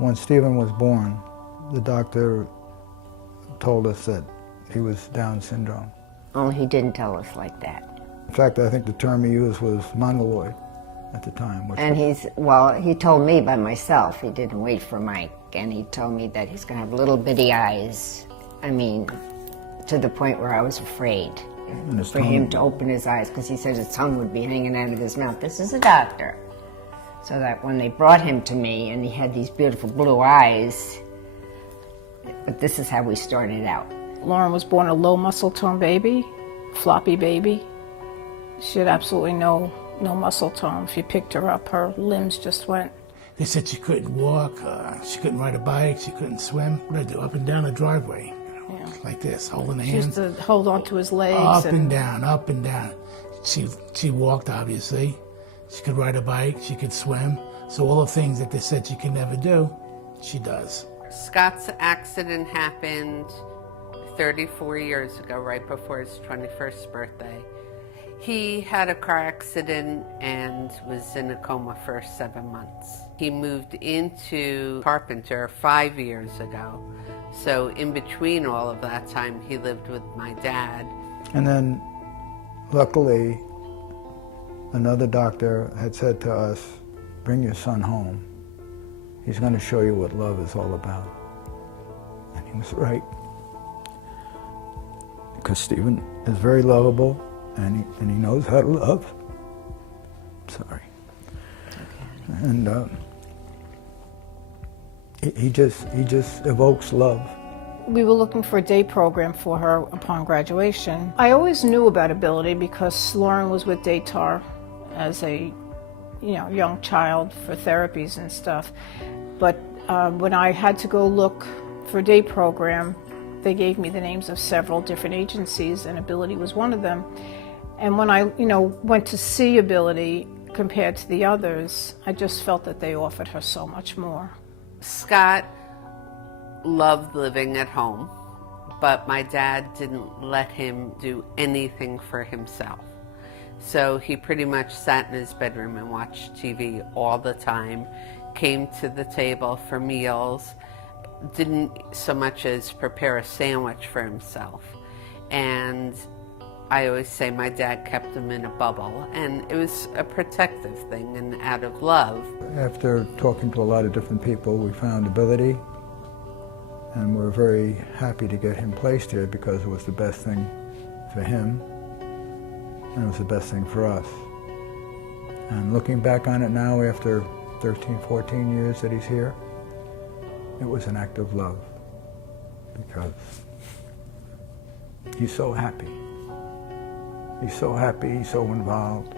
When Stephen was born, the doctor told us that he was Down syndrome. Only he didn't tell us like that. In fact, I think the term he used was mongoloid at the time. And he told me by myself. He didn't wait for Mike. And he told me that he's going to have little bitty eyes. I mean, to the point where I was afraid for him to open his eyes, because he said his tongue would be hanging out of his mouth. This is a doctor. So that when they brought him to me and he had these beautiful blue eyes, but this is how we started out. Lauren was born a low muscle tone baby, floppy baby. She had absolutely no muscle tone. If you picked her up, her limbs just went. They said she couldn't walk, she couldn't ride a bike, she couldn't swim. What did I do? Up and down the driveway, like this, holding the hands. She used to hold on to his legs. Up and down, up and down. She walked, obviously. She could ride a bike, she could swim. So all the things that they said she could never do, she does. Scott's accident happened 34 years ago, right before his 21st birthday. He had a car accident and was in a coma for 7 months. He moved into Carpenter 5 years ago. So in between all of that time, he lived with my dad. And then, luckily, another doctor had said to us, bring your son home. He's going to show you what love is all about. And he was right. Because Stephen is very lovable, and he knows how to love. Sorry. Okay. And he just evokes love. We were looking for a day program for her upon graduation. I always knew about Ability because Lauren was with Daytar as a young child for therapies and stuff. But when I had to go look for a day program, they gave me the names of several different agencies, and Ability was one of them. And when I, went to see Ability compared to the others, I just felt that they offered her so much more. Scott loved living at home, but my dad didn't let him do anything for himself. So he pretty much sat in his bedroom and watched TV all the time, came to the table for meals, didn't so much as prepare a sandwich for himself. And I always say my dad kept him in a bubble, and it was a protective thing and out of love. After talking to a lot of different people, we found Ability, and we're very happy to get him placed here because it was the best thing for him, and it was the best thing for us. And looking back on it now, after 13, 14 years that he's here, it was an act of love, because he's so happy. He's so happy, he's so involved.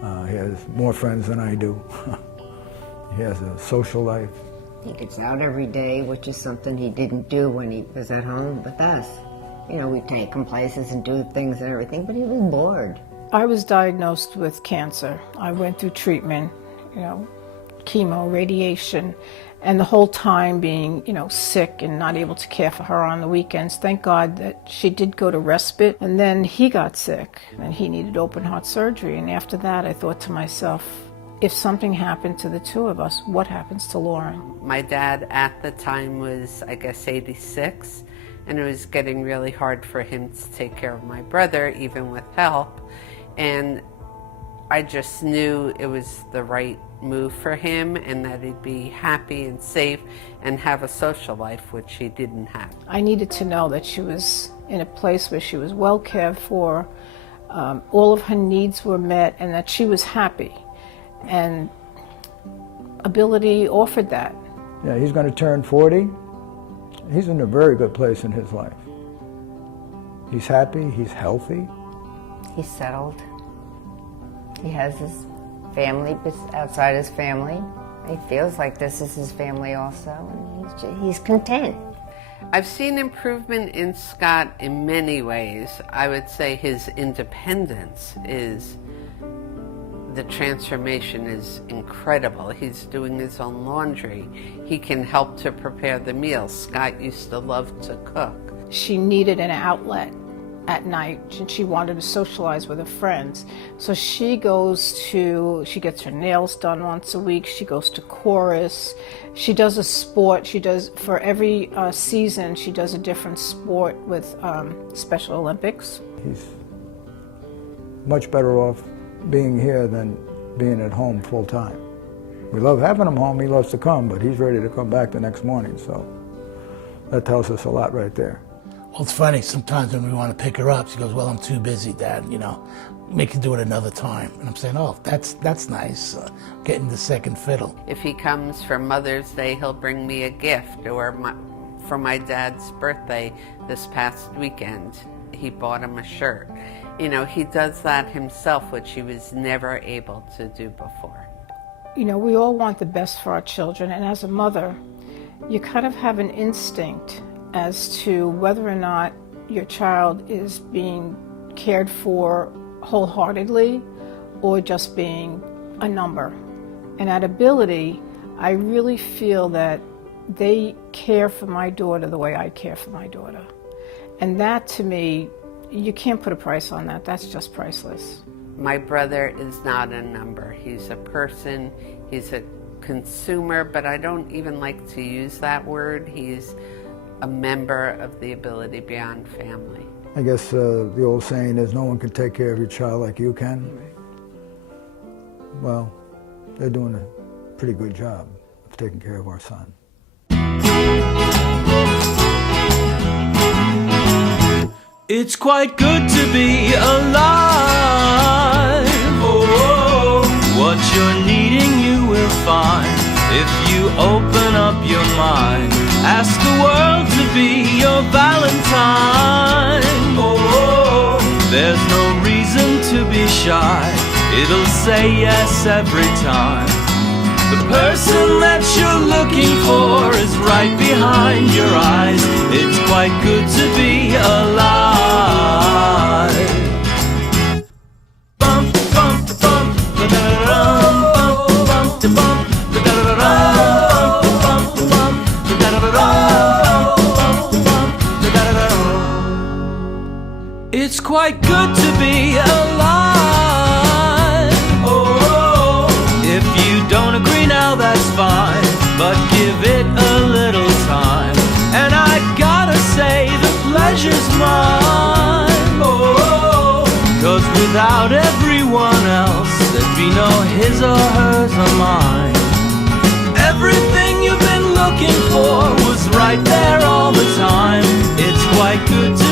He has more friends than I do. He has a social life. He gets out every day, which is something he didn't do when he was at home with us. We'd take him places and do things and everything, but he was bored. I was diagnosed with cancer. I went through treatment, chemo, radiation, and the whole time being, sick and not able to care for her on the weekends. Thank God that she did go to respite, and then he got sick and he needed open heart surgery. And after that, I thought to myself, if something happened to the two of us, what happens to Lauren? My dad at the time was, I guess, 86, and it was getting really hard for him to take care of my brother, even with help. And I just knew it was the right move for him and that he'd be happy and safe and have a social life, which he didn't have. I needed to know that she was in a place where she was well cared for, all of her needs were met, and that she was happy. And Ability offered that. Yeah, he's going to turn 40. He's in a very good place in his life. He's happy, he's healthy. He's settled. He has his family outside his family. He feels like this is his family also, and he's content. I've seen improvement in Scott in many ways. I would say his independence is, the transformation is incredible. He's doing his own laundry. He can help to prepare the meals. Scott used to love to cook. She needed an outlet, at night, and she wanted to socialize with her friends. So she gets her nails done once a week, she goes to chorus, she does a sport, for every season, she does a different sport with Special Olympics. He's much better off being here than being at home full time. We love having him home, he loves to come, but he's ready to come back the next morning, so that tells us a lot right there. Well, it's funny, sometimes when we want to pick her up, she goes, well, I'm too busy, Dad, we can do it another time. And I'm saying, oh, that's nice, getting the second fiddle. If he comes for Mother's Day, he'll bring me a gift, or for my dad's birthday this past weekend, he bought him a shirt. He does that himself, which he was never able to do before. We all want the best for our children, and as a mother, you kind of have an instinct as to whether or not your child is being cared for wholeheartedly or just being a number. And at Ability, I really feel that they care for my daughter the way I care for my daughter. And that, to me, you can't put a price on that. That's just priceless. My brother is not a number. He's a person, he's a consumer, but I don't even like to use that word. He's a member of the Ability Beyond family. I guess the old saying is no one can take care of your child like you can. Well, they're doing a pretty good job of taking care of our son. It's quite good to be alive. Oh, what you're needing you will find if you open up your mind. Ask the world to be your Valentine. Oh, there's no reason to be shy. It'll say yes every time. The person that you're looking for is right behind your eyes. It's quite good to be alive. Bump, bump, bump, da-da-da-dum, bump, bump, da-bump, da-da-da-dum, bump, bump, da-da-da-dum, bump, bump, da-da-da-dum. It's quite good to be alive. If you don't agree now, that's fine, but give it a little time. And I gotta say the pleasure's mine. Oh, 'cause without everyone else, there'd be no his or hers or mine. Everything you've been looking for was right there all the time. It's quite good to